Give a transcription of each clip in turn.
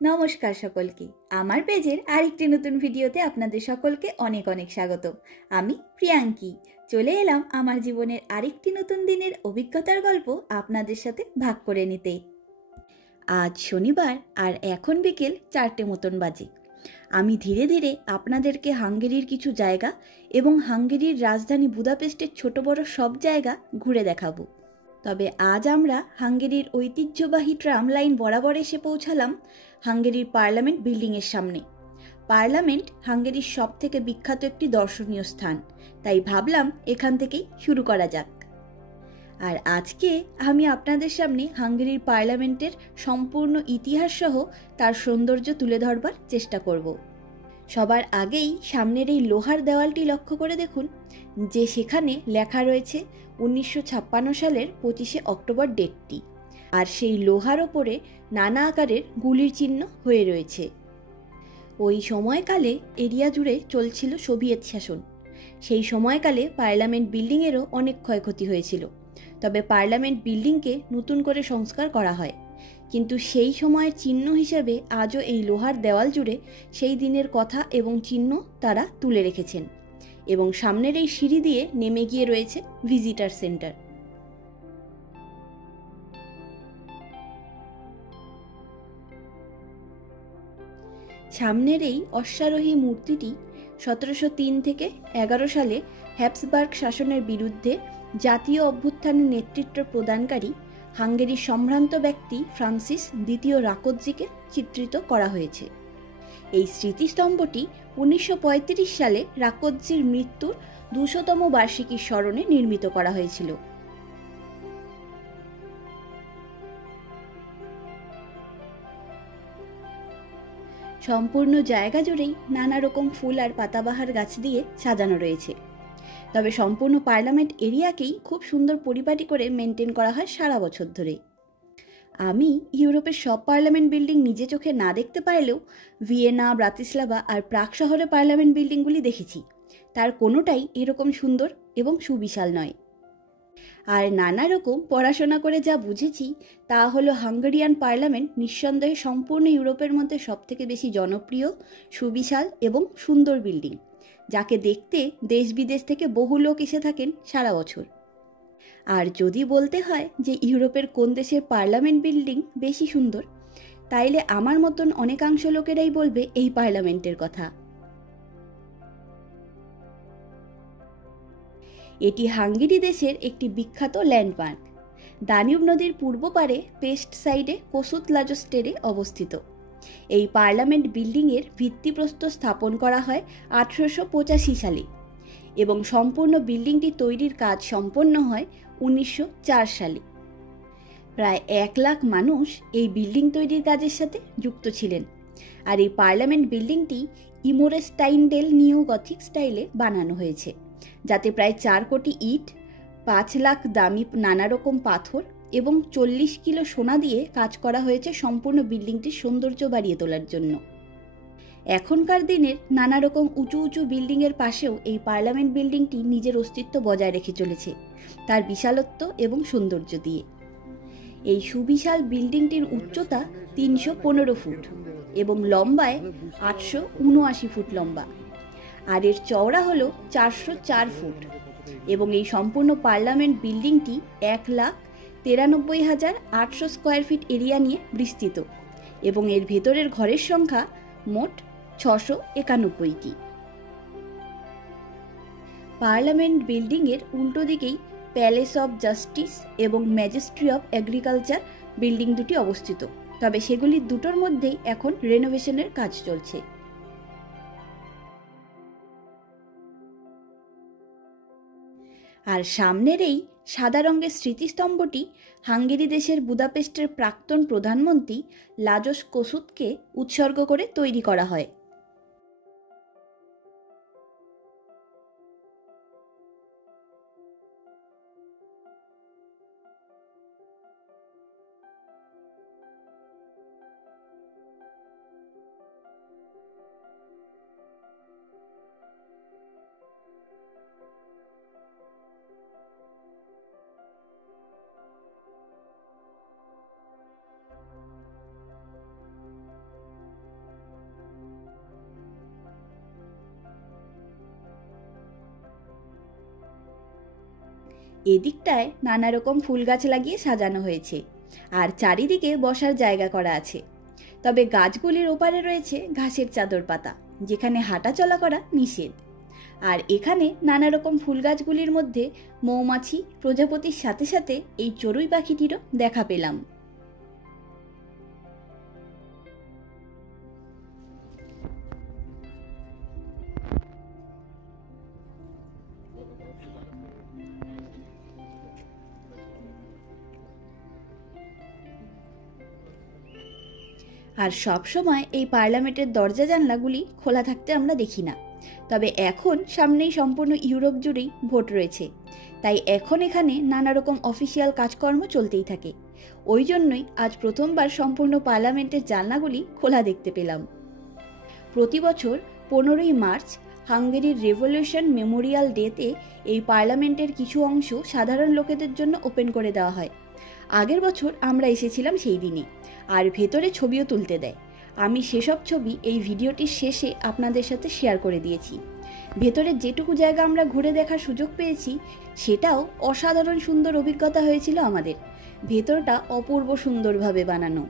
নমস্কার সকলকে, আমার পেজের আরেকটি নতুন ভিডিওতে আপনাদের সকলকে অনেক অনেক স্বাগত। আমি প্রিয়াঙ্কি চলে এলাম আমার জীবনের আরেকটি নতুন দিনের অভিজ্ঞতার গল্প আপনাদের সাথে ভাগ করে নিতে। আজ শনিবার আর এখন বিকেল 4টে মতন বাজে। আমি ধীরে ধীরে আপনাদেরকে হাঙ্গেরির কিছু জায়গা এবং হাঙ্গেরির রাজধানী বুদাপেস্টের ছোট বড় সব জায়গা ঘুরে দেখাবো। তবে আজ আমরা হাঙ্গেরির ঐতিহ্যবাহী ট্রাম লাইন বরাবর এসে পৌঁছালাম হাঙ্গেরির পার্লামেন্ট বিল্ডিংয়ের সামনে। পার্লামেন্ট হাঙ্গেরির সব থেকে বিখ্যাত একটি দর্শনীয় স্থান, তাই ভাবলাম এখান থেকেই শুরু করা যাক। আর আজকে আমি আপনাদের সামনে হাঙ্গেরির পার্লামেন্টের সম্পূর্ণ ইতিহাস সহ তার সৌন্দর্য তুলে ধরবার চেষ্টা করব। সবার আগেই সামনের এই লোহার দেওয়ালটি লক্ষ্য করে দেখুন যে সেখানে লেখা রয়েছে 1956 সালের 25শে অক্টোবর ডেটটি, আর সেই লোহার ওপরে নানা আকারের গুলির চিহ্ন হয়ে রয়েছে। ওই সময়কালে এরিয়া জুড়ে চলছিল সোভিয়েত শাসন। সেই সময়কালে পার্লামেন্ট বিল্ডিংয়েরও অনেক ক্ষয়ক্ষতি হয়েছিল, তবে পার্লামেন্ট বিল্ডিংকে নতুন করে সংস্কার করা হয়। কিন্তু সেই সময়ের চিহ্ন হিসেবে আজও এই লোহার দেওয়াল জুড়ে সেই দিনের কথা এবং চিহ্ন তারা তুলে রেখেছেন, এবং সামনের এই সিঁড়ি দিয়ে নেমে গিয়ে রয়েছে ভিজিটার সেন্টার। সামনের এই অশ্বারোহী মূর্তিটি 1703 থেকে 11 সালে হ্যাবসবার্গ শাসনের বিরুদ্ধে জাতীয় অভ্যুত্থানের নেতৃত্ব প্রদানকারী হাঙ্গেরির সম্ভ্রান্ত ব্যক্তি ফ্রান্সিস দ্বিতীয় রাকোজ্জিকে চিত্রিত করা হয়েছে। এই স্মৃতিস্তম্ভটি 1935 সালে রাকোজ্জির মৃত্যুর 200তম বার্ষিকীর স্মরণে নির্মিত করা হয়েছিল। সম্পূর্ণ জায়গা জুড়েই নানা রকম ফুল আর পাতাবাহার গাছ দিয়ে সাজানো রয়েছে। তবে সম্পূর্ণ পার্লামেন্ট এরিয়াকেই খুব সুন্দর পরিপাটি করে মেনটেন করা হয় সারা বছর ধরে। আমি ইউরোপের সব পার্লামেন্ট বিল্ডিং নিজে চোখে না দেখতে পারলেও ভিয়েনা, ব্রাতিস্লাভা আর প্রাগ শহরে পার্লামেন্ট বিল্ডিংগুলি দেখেছি। তার কোনোটাই এরকম সুন্দর এবং সুবিশাল নয়। আর নানা রকম পড়াশোনা করে যা বুঝেছি তা হলো হাঙ্গেরিয়ান পার্লামেন্ট নিঃসন্দেহে সম্পূর্ণ ইউরোপের মধ্যে সবথেকে বেশি জনপ্রিয়, সুবিশাল এবং সুন্দর বিল্ডিং, যাকে দেখতে দেশ বিদেশ থেকে বহু লোক এসে থাকেন সারা বছর। আর যদি বলতে হয় যে ইউরোপের কোন দেশের পার্লামেন্ট বিল্ডিং বেশি সুন্দর, তাইলে আমার মতন অনেকাংশ লোকেরাই বলবে এই পার্লামেন্টের কথা। এটি হাঙ্গেরি দেশের একটি বিখ্যাত ল্যান্ডমার্ক। দানিউব নদীর পূর্ব পারে পেস্ট সাইডে কোসুত লাজোস্টেরে অবস্থিত। এই পার্লামেন্ট বিল্ডিংয়ের ভিত্তিপ্রস্তর স্থাপন করা হয় 1885 সালে, এবং সম্পূর্ণ বিল্ডিংটি তৈরির কাজ সম্পন্ন হয় 1904 সালে। প্রায় 1 লাখ মানুষ এই বিল্ডিং তৈরির কাজের সাথে যুক্ত ছিলেন। আর এই পার্লামেন্ট বিল্ডিংটি ইমোরে স্টাইনডেল নিউ গথিক স্টাইলে বানানো হয়েছে, যাতে প্রায় 4 কোটি ইট, 5 লাখ দামি নানা রকম পাথর এবং 40 কিলো সোনা দিয়ে কাজ করা হয়েছে সম্পূর্ণ বিল্ডিংটির সৌন্দর্য বাড়িয়ে তোলার জন্য। এখনকার দিনের নানা রকম উঁচু উঁচু বিল্ডিংয়ের পাশেও এই পার্লামেন্ট বিল্ডিংটি নিজের অস্তিত্ব বজায় রেখে চলেছে তার বিশালত্ব এবং সৌন্দর্য দিয়ে। এই সুবিশাল বিল্ডিংটির উচ্চতা 315 ফুট এবং লম্বায় 879 ফুট লম্বা, আর এর চওড়া হলো 404 ফুট। এবং এই সম্পূর্ণ পার্লামেন্ট বিল্ডিংটি 1,93,800 স্কোয়ার ফিট এরিয়া নিয়ে বিস্তৃত, এবং এর ভেতরের ঘরের সংখ্যা মোট 691টি। পার্লামেন্ট বিল্ডিংয়ের উল্টো দিকেই প্যালেস অব জাস্টিস এবং ম্যাজিস্ট্রি অব এগ্রিকালচার বিল্ডিং দুটি অবস্থিত, তবে সেগুলির দুটোর মধ্যেই এখন রেনোভেশনের কাজ চলছে। আর সামনের এই সাদা রঙের স্মৃতিস্তম্ভটি হাঙ্গেরি দেশের বুদাপেস্টের প্রাক্তন প্রধানমন্ত্রী লাজোস কোসুতকে উৎসর্গ করে তৈরি করা হয়। এদিকটায় নানা রকম ফুল গাছ লাগিয়ে সাজানো হয়েছে আর চারিদিকে বসার জায়গা করা আছে। তবে গাছগুলির ওপারে রয়েছে ঘাসের চাদর পাতা, যেখানে হাঁটাচলা করা নিষেধ। আর এখানে নানা রকম ফুল গাছগুলির মধ্যে মৌমাছি, প্রজাপতির সাথে সাথে এই চড়ুই পাখিটিরও দেখা পেলাম। আর সব সময় এই পার্লামেন্টের দরজা জানলাগুলি খোলা থাকতে আমরা দেখি না। তবে এখন সামনেই সম্পূর্ণ ইউরোপ জুড়েই ভোট রয়েছে, তাই এখন এখানে নানা রকম অফিসিয়াল কাজকর্ম চলতেই থাকে। ওই জন্যই আজ প্রথমবার সম্পূর্ণ পার্লামেন্টের জানলাগুলি খোলা দেখতে পেলাম। প্রতি বছর 15ই মার্চ হাঙ্গেরির রেভলিউশন মেমোরিয়াল ডেতে এই পার্লামেন্টের কিছু অংশ সাধারণ লোকেদের জন্য ওপেন করে দেওয়া হয়। আগের বছর আমরা এসেছিলাম সেই দিনে, আর ভেতরে ছবিও তুলতে দেয়। আমি সেসব ছবি এই ভিডিওটির শেষে আপনাদের সাথে শেয়ার করে দিয়েছি। ভেতরের যেটুকু জায়গা আমরা ঘুরে দেখার সুযোগ পেয়েছি সেটাও অসাধারণ সুন্দর অভিজ্ঞতা হয়েছিল আমাদের। ভেতরটা অপূর্ব সুন্দরভাবে বানানো।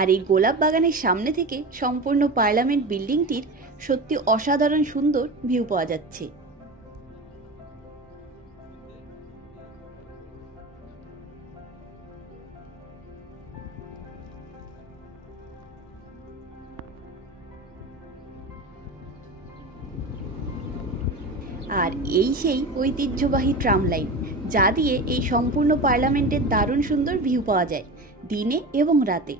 আর এই গোলাপ বাগানের সামনে থেকে সম্পূর্ণ পার্লামেন্ট বিল্ডিংটির সত্যি অসাধারণ সুন্দর ভিউ পাওয়া যাচ্ছে। আর এই সেই ঐতিহ্যবাহী ট্রাম লাইন, যা দিয়ে এই সম্পূর্ণ পার্লামেন্টের দারুণ সুন্দর ভিউ পাওয়া যায় দিনে এবং রাতে।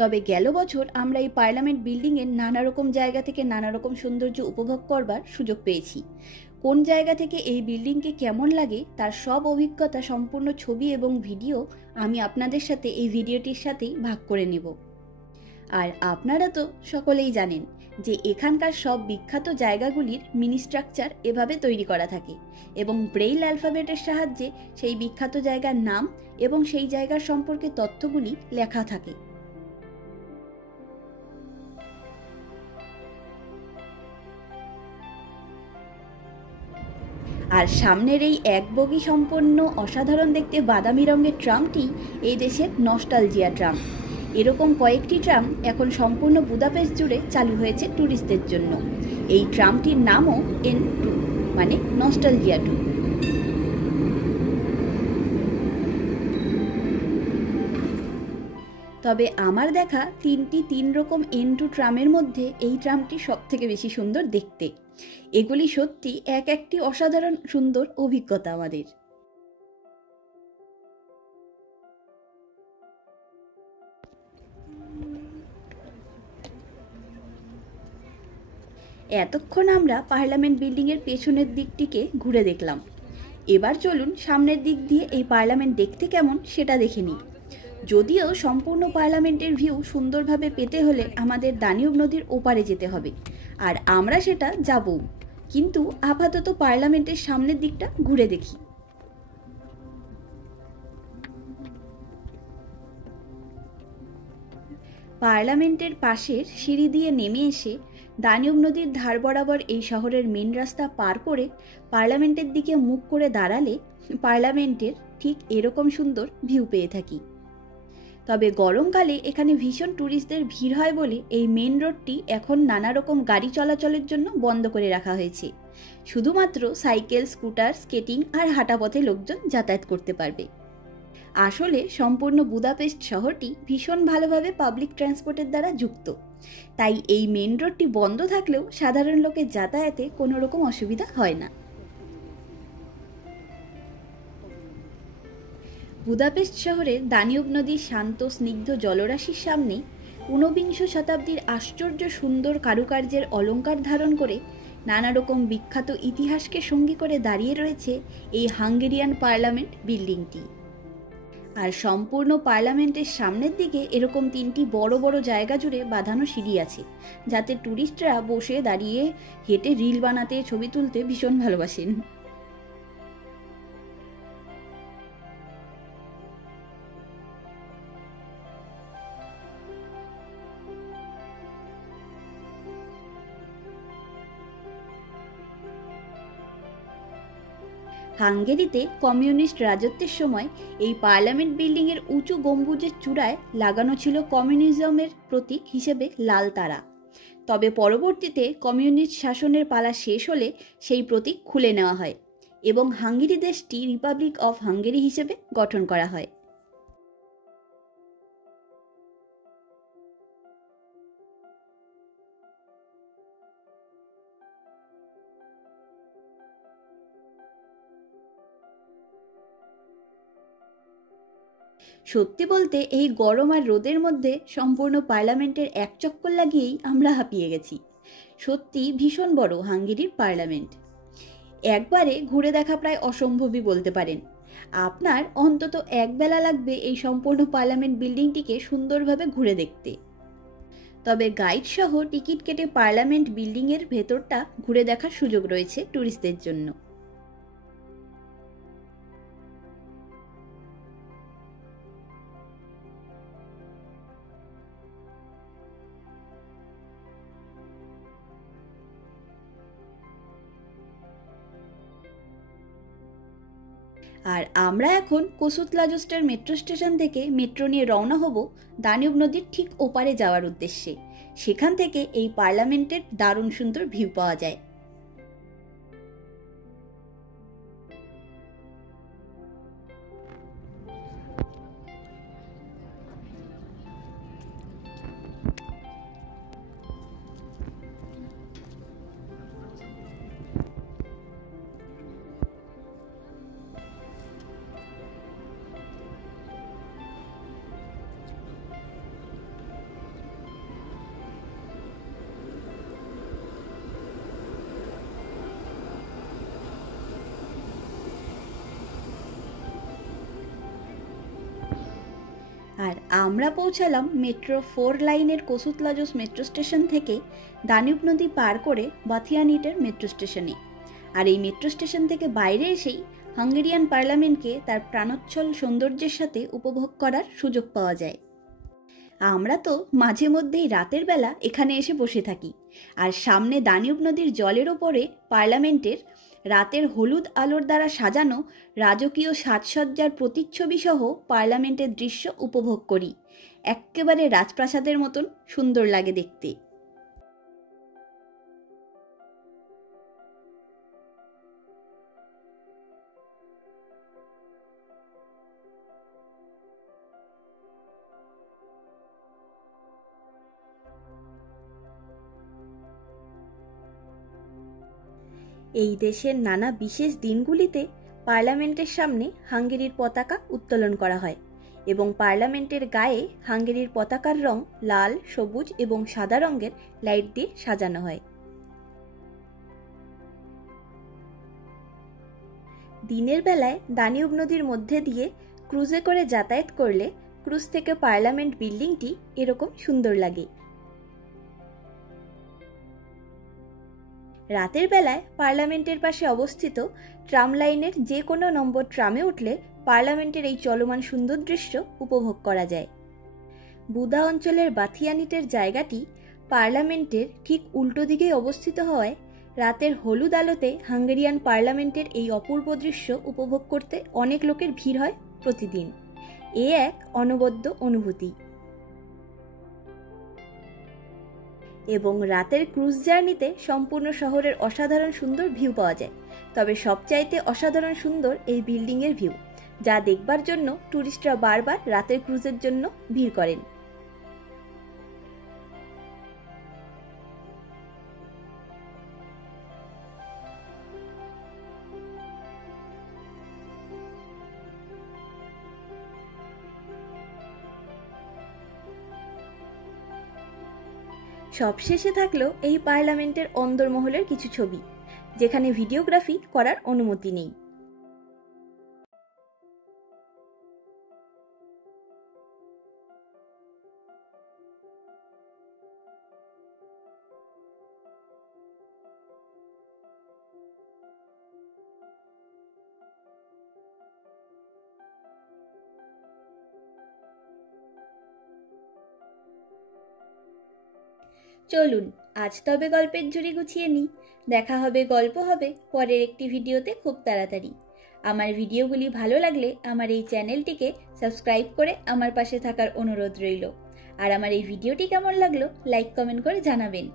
তবে গেল বছর আমরা এই পার্লামেন্ট বিল্ডিংয়ের নানা রকম জায়গা থেকে নানা রকম সৌন্দর্য উপভোগ করবার সুযোগ পেয়েছি। কোন জায়গা থেকে এই বিল্ডিংকে কেমন লাগে তার সব অভিজ্ঞতা, সম্পূর্ণ ছবি এবং ভিডিও আমি আপনাদের সাথে এই ভিডিওটির সাথেই ভাগ করে নেব। আর আপনারা তো সকলেই জানেন যে এখানকার সব বিখ্যাত জায়গাগুলির মিনি স্ট্রাকচার এভাবে তৈরি করা থাকে এবং ব্রেইল অ্যালফাবেটের সাহায্যে সেই বিখ্যাত জায়গার নাম এবং সেই জায়গার সম্পর্কে তথ্যগুলি লেখা থাকে। আর সামনের এই এক বগি সম্পন্ন অসাধারণ দেখতে বাদামি রঙের ট্রামটি এই দেশের নস্টালজিয়া ট্রাম। এরকম কয়েকটি ট্রাম এখন সম্পূর্ণ বুদাপেস্ট জুড়ে চালু হয়েছে ট্যুরিস্টদের জন্য। এই ট্রামটির নামও N2 মানে নস্টালজিয়া 2। তবে আমার দেখা 3 রকম N2 ট্রামের মধ্যে এই ট্রামটি সবথেকে বেশি সুন্দর দেখতে। এগুলি সত্যি এক একটি অসাধারণ সুন্দর অভিজ্ঞতা আমাদের। এতক্ষণ আমরা পার্লামেন্ট বিল্ডিংয়ের পেছনের দিকটিকে ঘুরে দেখলাম। এবার চলুন সামনের দিক দিয়ে এই পার্লামেন্ট দেখতে কেমন সেটা দেখে নিই। যদিও সম্পূর্ণ পার্লামেন্টের ভিউ সুন্দরভাবে পেতে হলে আমাদের দানিউব নদীর ওপারে যেতে হবে, আর আমরা সেটা যাবও, কিন্তু আপাতত পার্লামেন্টের সামনের দিকটা ঘুরে দেখি। পার্লামেন্টের পাশের সিঁড়ি দিয়ে নেমে এসে দানিউব নদীর ধার বরাবর এই শহরের মেন রাস্তা পার করে পার্লামেন্টের দিকে মুখ করে দাঁড়ালে পার্লামেন্টের ঠিক এরকম সুন্দর ভিউ পেয়ে থাকি। তবে গরমকালে এখানে ভীষণ ট্যুরিস্টদের ভিড় হয় বলে এই মেন রোডটি এখন নানা রকম গাড়ি চলাচলের জন্য বন্ধ করে রাখা হয়েছে। শুধুমাত্র সাইকেল, স্কুটার, স্কেটিং আর হাঁটা পথে লোকজন যাতায়াত করতে পারবে। আসলে সম্পূর্ণ বুদাপেস্ট শহরটি ভীষণ ভালোভাবে পাবলিক ট্রান্সপোর্টের দ্বারা যুক্ত, তাই এই মেন রোডটি বন্ধ থাকলেও সাধারণ লোকের যাতায়াতে কোনো রকম অসুবিধা হয় না। বুদাপেস্ট শহরের দানিউব নদীর শান্ত স্নিগ্ধ জলরাশির সামনে ঊনবিংশ শতাব্দীর আশ্চর্য সুন্দর কারুকার্যের অলংকার ধারণ করে নানা রকম বিখ্যাত ইতিহাসকে সঙ্গী করে দাঁড়িয়ে রয়েছে এই হাঙ্গেরিয়ান পার্লামেন্ট বিল্ডিংটি। আর সম্পূর্ণ পার্লামেন্টের সামনের দিকে এরকম 3টি বড় বড় জায়গা জুড়ে বাঁধানো সিঁড়ি আছে, যাতে ট্যুরিস্টরা বসে দাঁড়িয়ে হেঁটে রিল বানাতে ছবি তুলতে ভীষণ ভালোবাসেন। হাঙ্গেরিতে কমিউনিস্ট রাজত্বের সময় এই পার্লামেন্ট বিল্ডিংয়ের উঁচু গম্বুজের চূড়ায় লাগানো ছিল কমিউনিজমের প্রতীক হিসেবে লাল তারা। তবে পরবর্তীতে কমিউনিস্ট শাসনের পালা শেষ হলে সেই প্রতীক খুলে নেওয়া হয় এবং হাঙ্গেরি দেশটি রিপাবলিক অফ হাঙ্গেরি হিসেবে গঠন করা হয়। সত্যি বলতে এই গরম আর রোদের মধ্যে সম্পূর্ণ পার্লামেন্টের এক চক্কর লাগিয়েই আমরা হাঁপিয়ে গেছি। সত্যি ভীষণ বড় হাঙ্গেরির পার্লামেন্ট, একবারে ঘুরে দেখা প্রায় অসম্ভবই বলতে পারেন। আপনার অন্তত এক বেলা লাগবে এই সম্পূর্ণ পার্লামেন্ট বিল্ডিংটিকে সুন্দরভাবে ঘুরে দেখতে। তবে গাইড সহ টিকিট কেটে পার্লামেন্ট বিল্ডিংয়ের ভেতরটা ঘুরে দেখার সুযোগ রয়েছে ট্যুরিস্টদের জন্য। আর আমরা এখন কোসুতলাজোস্টার মেট্রো স্টেশন থেকে মেট্রো নিয়ে রওনা হব দানিউব নদীর ঠিক ওপারে যাওয়ার উদ্দেশ্যে। সেখান থেকে এই পার্লামেন্টের দারুণ সুন্দর ভিউ পাওয়া যায়। আর আমরা পৌঁছালাম মেট্রো 4 লাইনের কোসুতলাজোস মেট্রো স্টেশন থেকে দানিউব নদী পার করে বাথিয়ানিটের মেট্রো স্টেশনে। আর এই মেট্রো স্টেশন থেকে বাইরে এসেই হাঙ্গেরিয়ান পার্লামেন্টকে তার প্রাণোচ্ছল সৌন্দর্যের সাথে উপভোগ করার সুযোগ পাওয়া যায়। আমরা তো মাঝে মধ্যেই রাতের বেলা এখানে এসে বসে থাকি, আর সামনে দানিউব নদীর জলের ওপরে পার্লামেন্টের রাতের হলুদ আলোর দ্বারা সাজানো রাজকীয় সাজসজ্জার প্রতিচ্ছবি সহ পার্লামেন্টের দৃশ্য উপভোগ করি। এক্কেবারে রাজপ্রাসাদের মতন সুন্দর লাগে দেখতে। এই দেশের নানা বিশেষ দিনগুলিতে পার্লামেন্টের সামনে হাঙ্গেরির পতাকা উত্তোলন করা হয় এবং পার্লামেন্টের গায়ে হাঙ্গেরির পতাকার রং লাল, সবুজ এবং সাদা রঙের লাইট দিয়ে সাজানো হয়। দিনের বেলায় দানিউব নদীর মধ্যে দিয়ে ক্রুজে করে যাতায়াত করলে ক্রুজ থেকে পার্লামেন্ট বিল্ডিংটি এরকম সুন্দর লাগে। রাতের বেলায় পার্লামেন্টের পাশে অবস্থিত ট্রাম লাইনের যে কোনো নম্বর ট্রামে উঠলে পার্লামেন্টের এই চলমান সুন্দর দৃশ্য উপভোগ করা যায়। বুদা অঞ্চলের বাথিয়ানিটের জায়গাটি পার্লামেন্টের ঠিক উল্টো দিকেই অবস্থিত হওয়ায় রাতের হলুদ আলোতে হাঙ্গেরিয়ান পার্লামেন্টের এই অপূর্ব দৃশ্য উপভোগ করতে অনেক লোকের ভিড় হয় প্রতিদিন। এ এক অনবদ্য অনুভূতি। এবং রাতের ক্রুজ জার্নিতে সম্পূর্ণ শহরের অসাধারণ সুন্দর ভিউ পাওয়া যায়। তবে সবচাইতে অসাধারণ সুন্দর এই বিল্ডিংয়ের ভিউ, যা দেখবার জন্য ট্যুরিস্টরা বারবার রাতের ক্রুজের জন্য ভিড় করেন। সবশেষে থাকলো এই পার্লামেন্টের অন্দরমহলের কিছু ছবি, যেখানে ভিডিওগ্রাফি করার অনুমতি নেই। চলুন আজ তবে গল্পের ঝুড়ি গুছিয়ে নিই। দেখা হবে, গল্প হবে পরের একটি ভিডিওতে খুব তাড়াতাড়ি। আমার ভিডিওগুলি ভালো লাগলে আমার এই চ্যানেলটিকে সাবস্ক্রাইব করে আমার পাশে থাকার অনুরোধ রইল। আর আমার এই ভিডিওটি কেমন লাগলো লাইক কমেন্ট করে জানাবেন।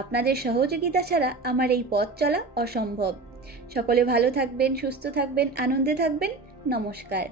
আপনাদের সহযোগিতা ছাড়া আমার এই পথ চলা অসম্ভব। সকলে ভালো থাকবেন, সুস্থ থাকবেন, আনন্দে থাকবেন। নমস্কার।